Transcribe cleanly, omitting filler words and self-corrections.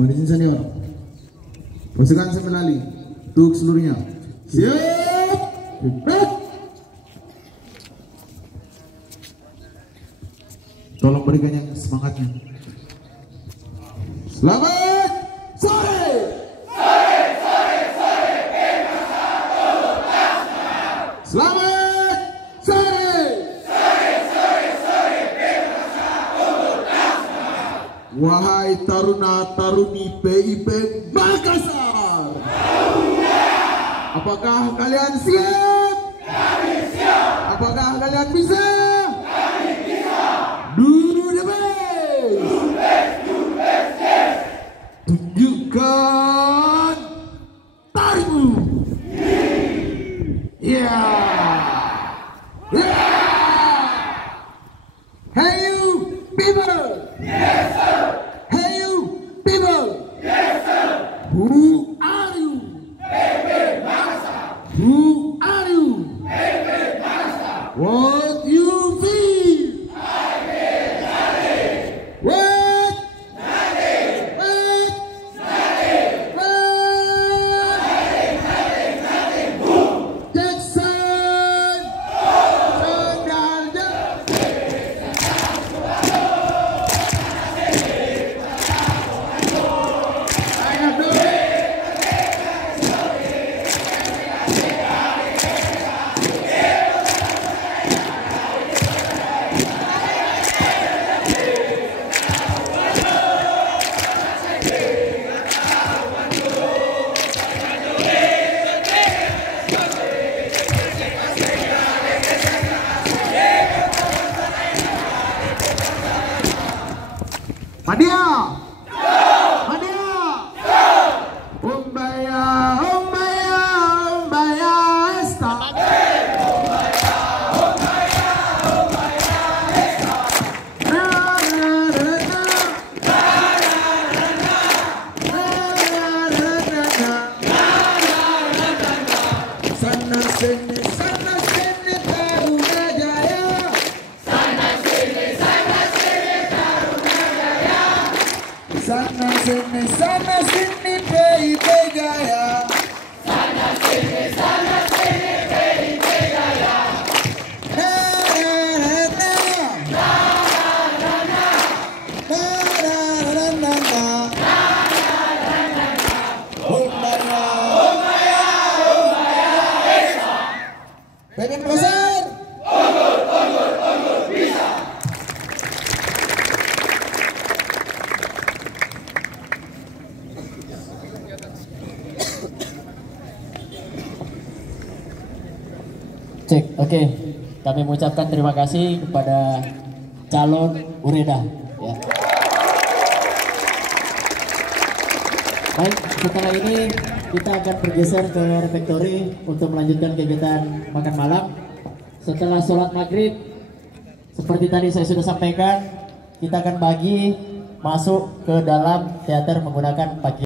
Pengrajin senior. Pasukan Sembilali untuk seluruhnya. Siap. Tolong berikan yang semangatnya. Selamat sore. Selamat sore. Wahai taruna-taruni PIP Makassar, apakah kalian siap? Kami siap. Apakah kalian bisa? Kami bisa. Do the best. Yes. Tunjukkan tarimu. Hey you people. Yes sir. Hey you people. Yes sir. Who are you? PIP Makassar. Who are you? PIP Makassar. What you feel? What? Nothing. What? Nothing. Nothing. Boom. Jackson. Madia. Madia. Umbaya, umbaya, umbaya, esta. Umbaya, umbaya, umbaya, esta. Na na na na. Na na na na. Na na na na. Na na na na. Sana sini Taruna Jaya. Sana sini PIP Jaya. Sana sini PIP Jaya. Na na na na. Na na na na. Na na na na. Umbaya, umbaya, umbaya, esa. PIP Makassar. Unggul, bisa. Cek, oke. Kami mengucapkan terima kasih kepada calon Ureda. Ya. Baik, setelah ini kita akan bergeser ke refektori untuk melanjutkan kegiatan makan malam. Setelah sholat maghrib, seperti tadi saya sudah sampaikan, kita akan bagi masuk ke dalam teater menggunakan pakaian.